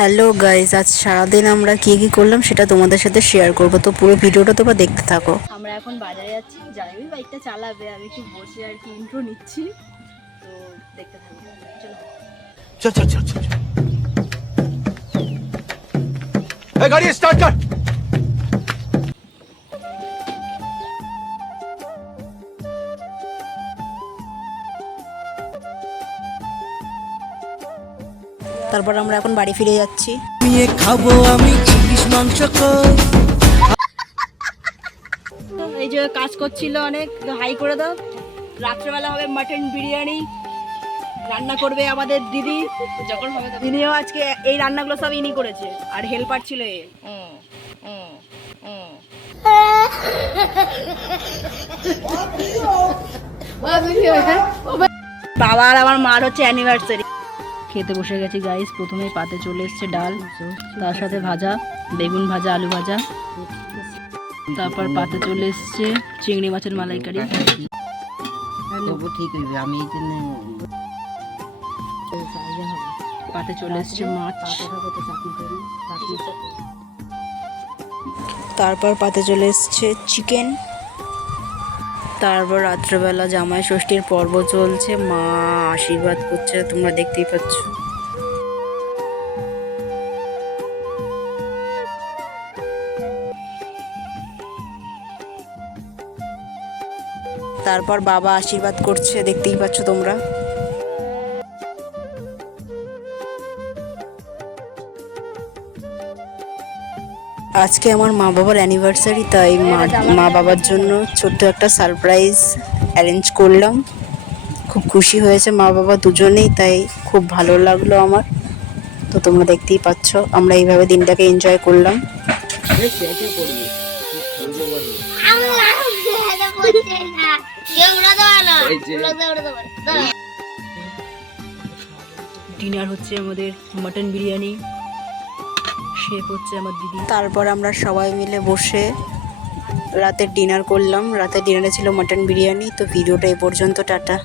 Hello guys, আজ সারাদিন আমরা কি করলাম সেটা তোমাদের সাথে শেয়ার করব, তো পুরো ভিডিওটা তোমরা দেখতে থাকো। আমরা এখন বাজারে যাচ্ছি, জানি বাইকটা চালাবে, আমি একটু বসে আর কি ইন্ট্রো নিচ্ছি, তো দেখতে থাকবো। চলো चल चल चल चल ए, गाड़ी स्टार्ट कर। তারপর আমরা এখন বাড়ি ফিরে যাচ্ছি। খাবো আমি ইলিশ মাংস কই। এই যে কাজ করছিল অনেক, হাই করে দাও। রাত্রেবেলা হবে মাটন বিরিয়ানি, রান্না করবে আমাদের দিদি। যখন হবে দিদিও আজকে এই রান্নাগুলো সব ইনি করেছে, আর হেল্পার ছিল এ। বাবা আর আমার মার হচ্ছে অ্যানিভার্সারি। খেতে বসে গেছি গাইস। প্রথমে পাতে চলে এসছে ডাল, তার সাথে ভাজা, বেগুন ভাজা, আলু ভাজা। তারপর পাতে চলে এসছে চিংড়ি মাছের মালাইকারি। ঠিক হইবে আমি এই জন্য পাতে চলে এসছে মাছ। তারপর পাতে চলে এসছে চিকেন। তারপর রাত্রেবেলা জামাই ষষ্ঠীর পর্ব চলছে, মা আশীর্বাদ করছে, তোমরা দেখতেই পাচ্ছ। তারপর বাবা আশীর্বাদ করছে, দেখতেই পাচ্ছ তোমরা। আজকে আমার মা বাবার অ্যানিভার্সারি, তাই মা বাবার জন্য ছোট্ট একটা সারপ্রাইজ অ্যারেঞ্জ করলাম। খুব খুশি হয়েছে মা বাবা দুজনেই, তাই খুব ভালো লাগলো আমার। তো তোমরা দেখতেই পাচ্ছ, আমরা এইভাবে দিনটাকে এনজয় করলাম। ডিনার হচ্ছে আমাদের মাটন বিরিয়ানি, শেফ হচ্ছে আমার দিদি। তারপর আমরা সবাই মিলে বসে রাতের ডিনার করলাম। রাতের ডিনারে ছিল মাটন বিরিয়ানি। তো ভিডিওটা এই পর্যন্ত, টাটা।